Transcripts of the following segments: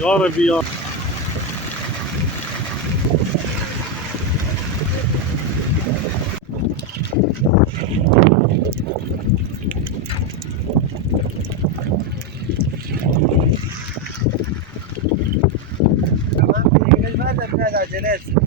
Ya Rabbi ya. Biraz acele etsin.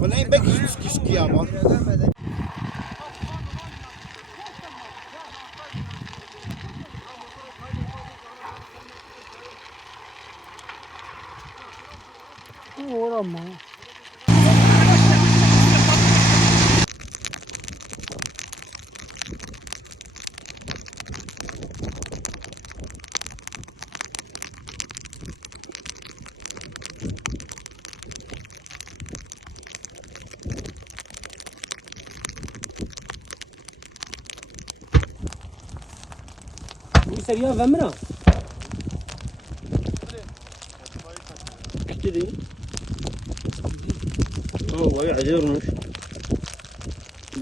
ولا يبقى كيسكي يا مان Seria vemra. Kedi. Oh, vay acayip olmuş.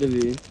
Devi.